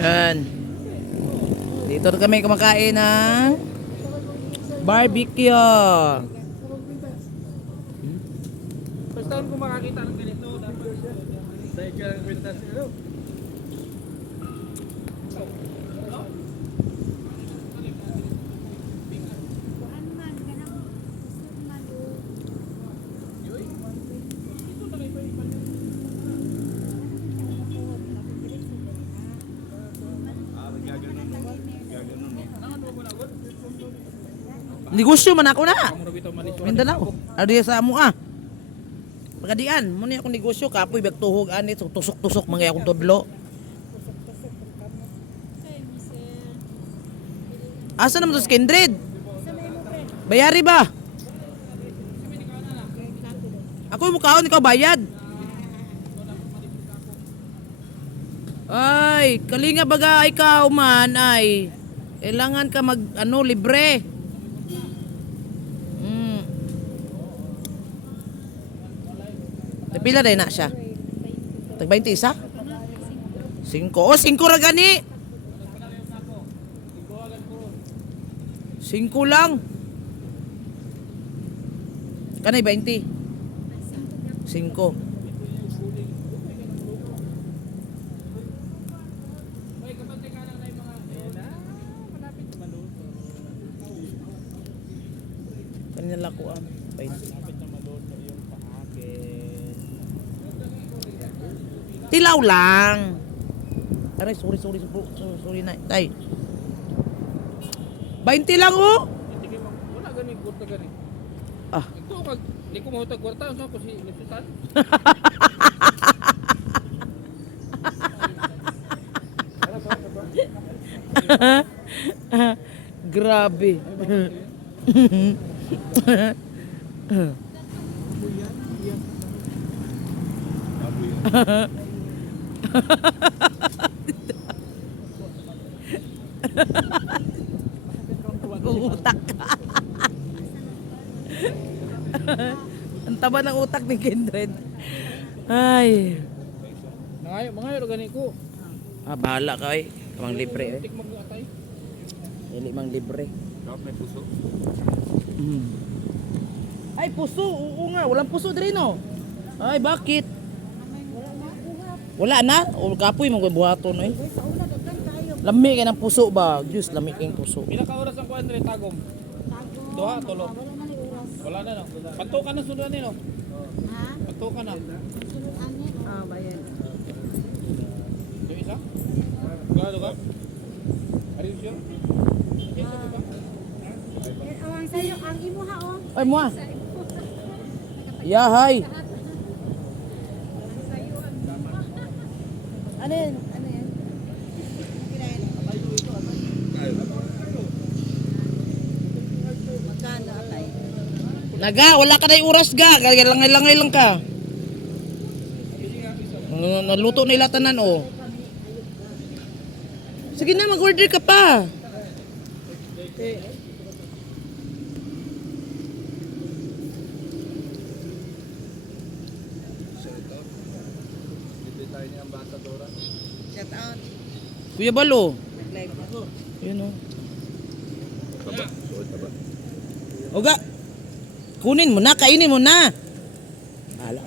Yan. Dito kami kumakain ng barbecue. First time ko makakita ng ganito, dahil ka ng Negosyo man ako na. Mindanao. Ado sa amo ah. Pagadian, mo ni akong negosyo kapoy bag tuhog ani so tusok-tusok mga akong tudlo. Asa naman to si Kindred? Bayari ba? Ako yung mukhaon, ikaw bayad. Ay, kalinga baga ikaw man ay kailangan ka mag ano libre. Pila rin na siya. Tag 20 isa? 5. Oh, 5 ra gani. 5 lang. Kanay 20. 5. Kanina lakuan. 20. Tilaw lang. Aray, sorry, sorry, sorry, sorry, sorry na. Tay. 20 lang oh. Mo, wala gani kwarta gani. Ah. Ito kag di ko mahutag kwarta so ko si Nisutan. Grabe. utak ka. Ang taba ng utak ni Kindred. Ay. Nangayo, mangayo gani ko. Ah, bahala ka eh. Kamang libre eh. Dili mang libre. Dapat may puso. Mm. Ay, puso. Oo nga. Walang puso din no. Ay, bakit? Wala na. O kapoy mong buhaton eh. Lami kay ng puso ba? Diyos, lami kay puso. Pila ka oras ang kuan diri tagom? Duha, tulo. Wala na no. Patukan na sudan ni no. Patukan na. Ah, bayan. Yung isa? Gado ka? Are you sure? Ba? Eh, awang sa'yo, ang imo ha, oh. Ay, mua. Yahay. Ano yan? Ano yan? Magkano atay? Naga, wala ka na yung oras ga. Kaya langay-langay lang ka. N- Naluto nila tanan oh. Sige na, mag-order ka pa. Shout out. Kuya Balo. Nag-live ako. Yun oh. Oga. Kunin mo na, kainin mo na. Ala.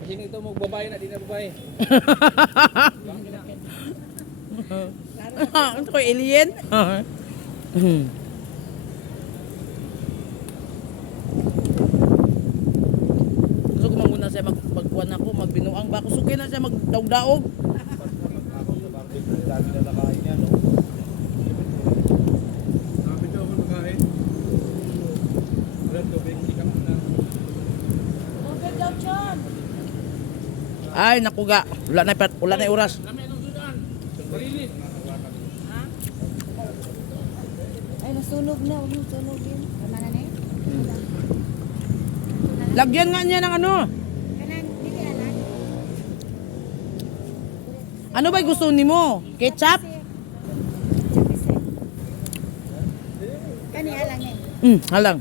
Kasi ito mo babae na di na babae. Ano ko, alien? Hmm. Gusto ko manguna siya mag magkuhan ako, magbinuang ba ako. Sukay na siya magdaog-daog. Dami na nakain niya no. Dami daw ako nakain. Wala tubig, hindi ka na. Daw, John. Ay. Wala na, wala oras. Dami sudan. Ay, nasunog na. Huwag. Tama na na eh. Lagyan nga niya ng ano. Ano ba gusto ni mo? Ketchup? Kani eh. hmm, halang eh. Mm, halang.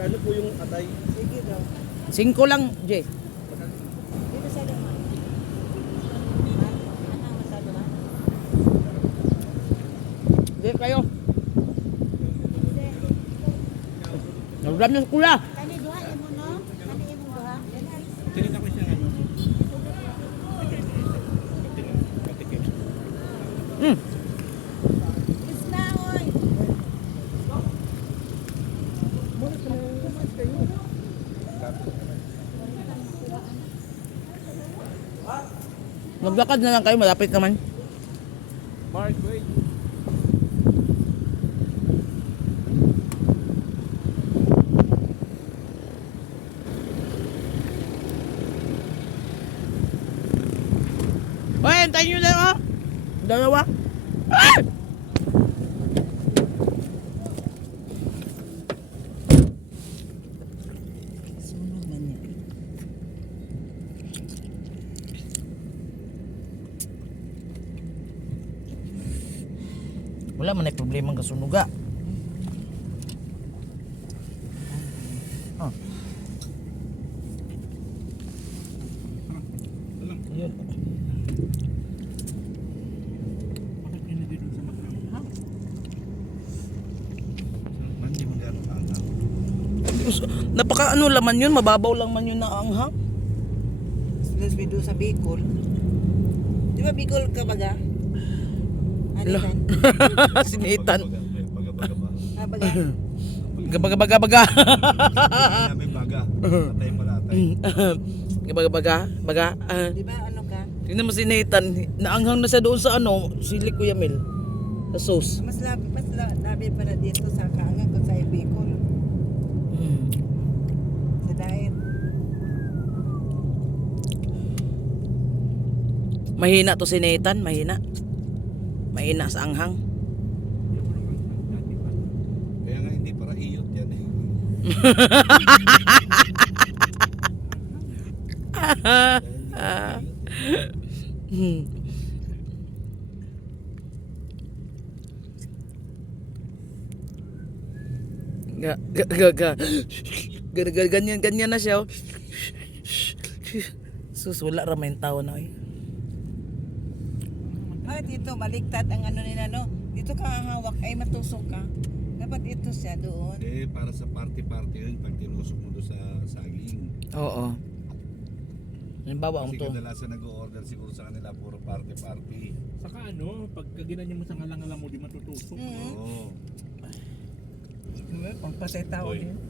Kano po yung atay? Sige daw. Singko lang, Jay. Dito kayo. Nagdam niyo sa kula. Maglakad na lang kayo, malapit naman. Mark, wait. Hoy, antayin nyo dalawa. Dalawa. Ah! Wala man ay problema ang kasunuga. Ah. Ayun. Bakit yun. Napaka ano laman yun, mababaw lang man yun na anghang. Plus video sa Bicol. Di ba Bicol ka baga? Yan? Sinitan. Baga, baga, baga. Ah, baga. Baga baga. Namin baga. Patay malatay. Baga baga. Ah, Di ba ano ka? Tingnan mo si Nathan, naanghang na siya doon sa ano, sili Kuya Mel. Sa sauce. Mas labi, mas la- labi pala dito sa kaangan ko sa Bicol. Mm. Sa diet. Mahina to si Nathan, mahina. Mahina sa anghang. Kaya nga hindi para iyot yan eh. Ga, ga. Ga, ga, ganyan, ganyan na siya. oh. Sus, wala ramay tao na eh. Ah, dito, baliktad ang ano nila, no? Dito ka hawak, ay matusok ka. Dapat ito siya doon. Eh, para sa party-party yun, pag tinusok mo doon sa saging. Oo. Halimbawa, ang Kasi to. kadalasan nag-order siguro sa kanila, puro party-party. Saka ano, pag ginanyan mo sa ngalang-ngalang mo, di matutusok. Mm. Oo. Diba? Pangpatay tao Oy. din.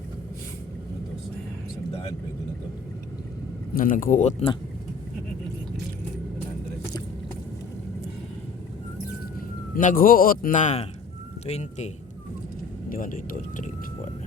Ano to? Isang daan, pwede na to. Na naghuot na. Naghuot na. 20. 1, 2, 3, 4.